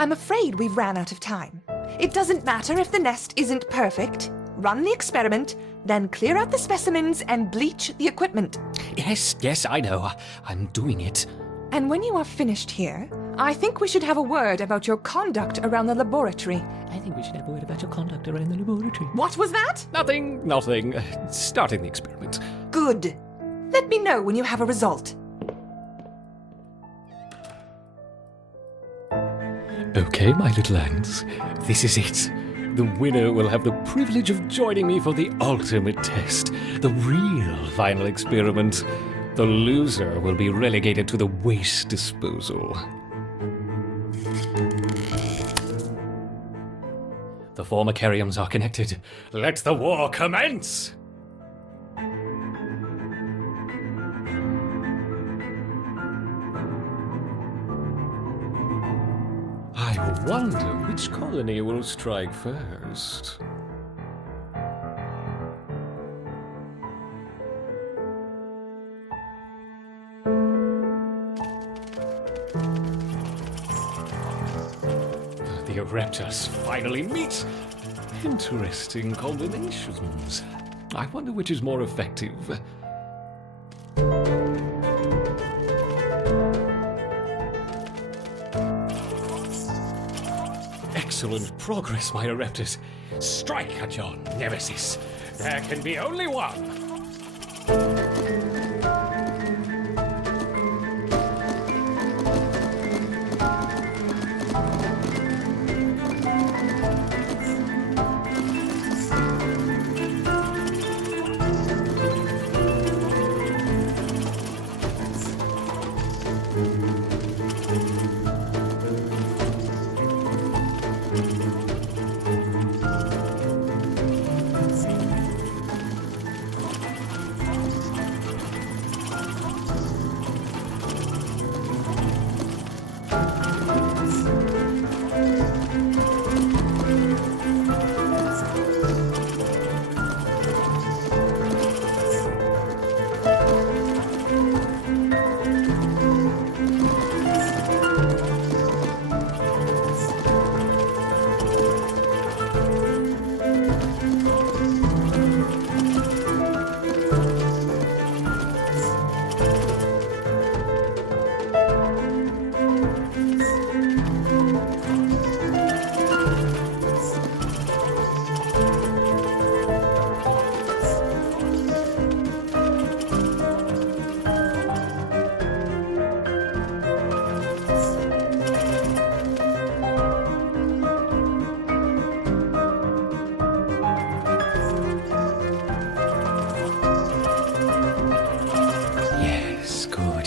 I'm afraid we've ran out of time. It doesn't matter if the nest isn't perfect. Run the experiment, then clear out the specimens and bleach the equipment. Yes, I know. I'm doing it. And when you are finished here, I think we should have a word about your conduct around the laboratory. I think we should have a word about your conduct around the laboratory. What was that? Nothing. Starting the experiment. Good. Let me know when you have a result. Okay, my little ants. This is it. The winner will have the privilege of joining me for the ultimate test, the real final experiment. The loser will be relegated to the waste disposal. The formicariums are connected. Let the war commence! I wonder which colony will strike first. The Ereptas finally meet. Interesting combinations. I wonder which is more effective. Excellent progress, my Ereptas. Strike at your nemesis. There can be only one.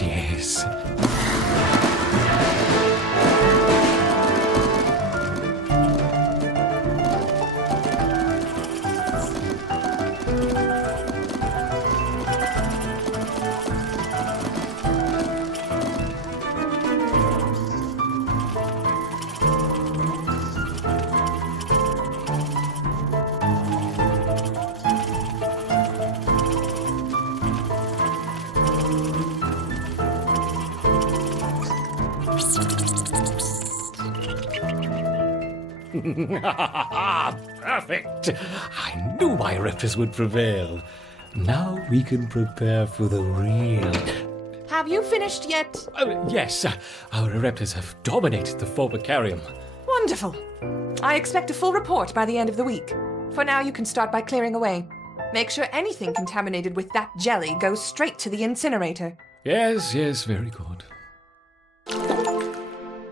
Yes. Perfect! I knew my Ereptas would prevail. Now we can prepare for the real... Have you finished yet? Yes, our Ereptas have dominated the formicarium. Wonderful. I expect a full report by the end of the week. For now, you can start by clearing away. Make sure anything contaminated with that jelly goes straight to the incinerator. Yes, very good.